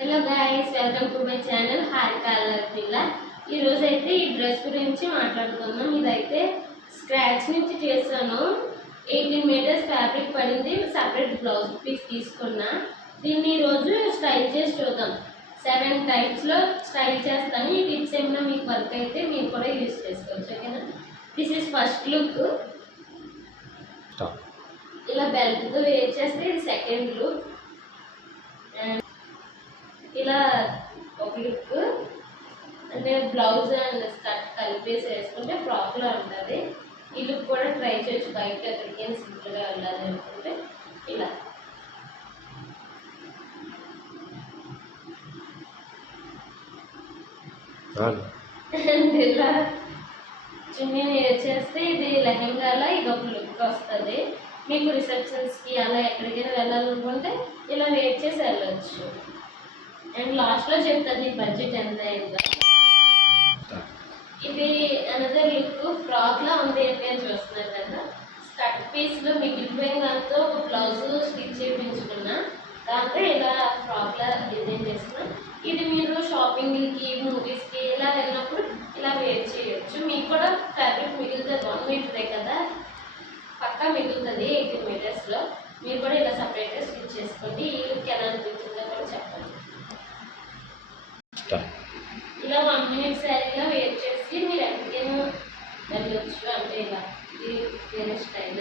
Hello guys, welcome to my channel Harika పిల్ల. ఈరోజు అయితే ఈ డ్రెస్ గురించి మాట్లాడుకుందాం. ఇదైతే స్క్రాచ్ నుంచి చేశాను. 18 మీటర్స్ ఫ్యాబ్రిక్ పడింది. సపరేట్ బ్లౌజ్ పీస్ తీసుకున్నా. దీన్ని ఈరోజు స్టైల్ చేసి చూద్దాం. 7 టైప్స్లో స్టైల్ చేస్తాను. ఈ టిప్స్ ఏమైనా మీకు వర్క్ అయితే మీరు కూడా యూజ్ చేసుకోవచ్చు. ఓకేనా? This is first look. ఇలా బెల్ట్తో వేర్ చేస్తే ఇది సెకండ్ లుక్. ఇలా ఒక లుక్ అంటే బ్లౌజ్ అండ్ స్కర్ట్ కలిపేసి వేసుకుంటే ఫ్రాక్లో ఉంటుంది. ఈ లుక్ కూడా ట్రై చేయొచ్చు. బయట ఎక్కడికైనా సింపుల్గా వెళ్ళాలి అనుకుంటే ఇలా ఇలా చున్నీ వేర్ చేస్తే ఇది లెహంగాలో ఇది ఒక లుక్ వస్తుంది. మీకు రిసెప్షన్స్కి అలా ఎక్కడికైనా వెళ్ళాలనుకుంటే ఇలా వేర్ చేసి వెళ్ళచ్చు. అండ్ లాస్ట్లో చెప్తాను ఈ బడ్జెట్ ఎంత అయిందో. ఇది అనదర్ లుక్ ఫ్రాక్లా ఉంది అంటే చూస్తున్నారు కదా. స్కర్ట్ పీస్లో మిగిలిపోయిన దాంతో ఒక బ్లౌజ్ స్టిచ్ చేయించుకున్నా. దాంతో ఇలా ఫ్రాక్లా డిజైన్ చేసుకున్నా. ఇది మీరు షాపింగ్కి మూవీస్కి ఇలా వెళ్ళినప్పుడు ఇలా వేర్ చేయొచ్చు. మీకు కూడా ఫ్యాబ్రిక్ మిగులుతుంది. 1 మీటరే కదా, పక్కా మిగులుతుంది 18 మీటర్స్లో. మీరు కూడా ఇలా సపరేట్గా స్టిచ్ చేసుకోండి. ఈ లుక్ ఎలా అనిపించిందో కూడా చెప్పండి. ఇలా 1 మినిట్ శారీలో వేర్ చేసి మీరు ఎక్కడికైనా వెళ్ళొచ్చు. అంటే ఇలా ఇది వేరే స్టైల్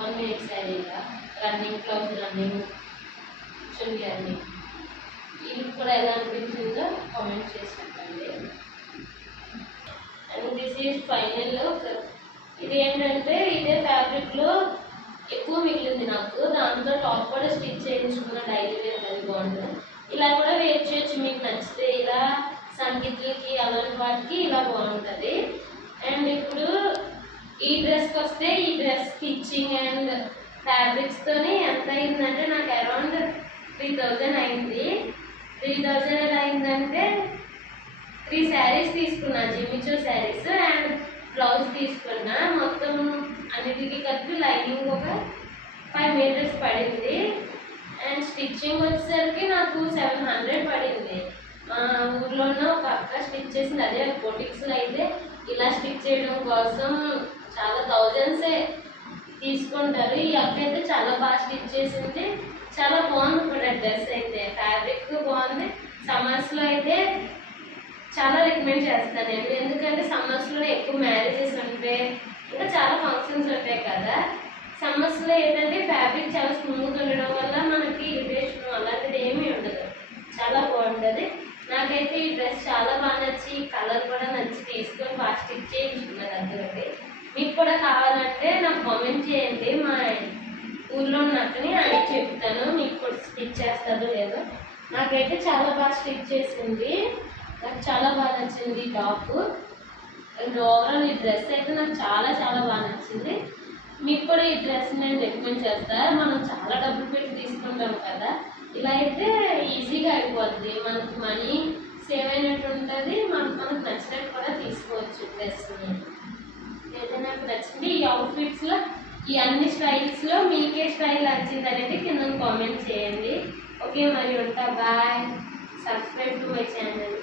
1 మినిట్ శారీగా రన్నింగ్ బ్లౌజ్, రన్నింగ్ చున్నీ అన్నీ. ఈ లుక్ కూడా ఎలా అనిపించిందో కామెంట్ చేసి చెప్పండి. And this is final look. ఇది ఏంటంటే ఇదే ఫ్యాబ్రిక్లో ఎక్కువ మిగిలింది నాకు. దాంతో టాప్ కూడా స్టిచ్ చేయించుకున్న డైలీ వేర్. అది బాగుంటుంది. ఇలా కూడా వేర్ చేయొచ్చు మీకు నచ్చితే. ఇలా సంగీతులకి అలాంటి వాటికి ఇలా బాగుంటుంది. అండ్ ఇప్పుడు ఈ డ్రెస్కి వస్తే ఈ డ్రెస్ స్టిచ్చింగ్ అండ్ ఫ్యాబ్రిక్స్తోనే ఎంత అయిందంటే నాకు అరౌండ్ 3000 అయింది. 3000 ఎలా అయిందంటే 3 శారీస్ తీసుకున్నా, జిమ్మిచో శారీస్ అండ్ బ్లౌజ్ తీసుకున్నా. మొత్తం అన్నిటికీ కలిపి లైనింగ్ ఒక 5 మీటర్స్ పడింది. అండ్ స్టిచ్చింగ్ వచ్చేసరికి నాకు 700 పడింది. మా ఊర్లోనే ఒక అక్క స్టిచ్ చేసింది. అదే బొటిక్స్లో అయితే ఇలా స్టిచ్ చేయడం కోసం చాలా థౌజండ్సే తీసుకుంటారు. ఈ అక్క అయితే చాలా బాగా స్టిచ్ చేసింది. చాలా బాగుంది కూడా డ్రెస్ అయితే. ఫ్యాబ్రిక్ బాగుంది. సమ్మర్స్లో అయితే చాలా రికమెండ్ చేస్తాను నేను. ఎందుకంటే సమ్మర్స్లోనే ఎక్కువ మ్యారేజెస్ ఉంటాయి, ఇంకా చాలా ఫంక్షన్స్ ఉంటాయి కదా. సమ్మర్స్లో ఏంటంటే ఫ్యాబ్రిక్ చాలా స్మూత్ ఉండడం వల్ల మనకి ఇరిటేషన్ అలాంటిది ఏమీ ఉండదు. చాలా బాగుంటుంది. నాకైతే ఈ డ్రెస్ చాలా బాగా నచ్చి, కలర్ కూడా నచ్చి తీసుకొని బాగా స్టిచ్ చేయించుకున్నది దగ్గరకి. మీకు కూడా కావాలంటే నాకు కామెంట్ చేయండి. మా ఊళ్ళో ఉన్నట్టుని అడిగి చెప్తాను మీకు కూడా స్టిచ్ చేస్తుందో లేదో. నాకైతే చాలా బాగా స్టిచ్ చేసింది. నాకు చాలా బాగా నచ్చింది టాప్. అండ్ ఓవరాల్ ఈ డ్రెస్ అయితే నాకు చాలా చాలా బాగా నచ్చింది. మీకు కూడా ఈ డ్రెస్ నేను రికమెండ్ చేస్తాను. మనం చాలా డబ్బులు పెట్టి తీసుకుంటాం కదా, ఇలా అయితే ఈజీగా అయిపోద్ది. మనకు మనీ సేవ్ అయినట్టు ఉంటుంది. మనకు నచ్చినట్టు కూడా తీసుకోవచ్చు డ్రెస్ని. అయితే నాకు నచ్చింది. ఈ అవుట్ఫిట్స్లో ఈ అన్ని స్టైల్స్లో మీకే స్టైల్ నచ్చింది అనేది కింద కామెంట్ చేయండి. ఓకే, మరి ఉంటా. Bye. Subscribe to my channel.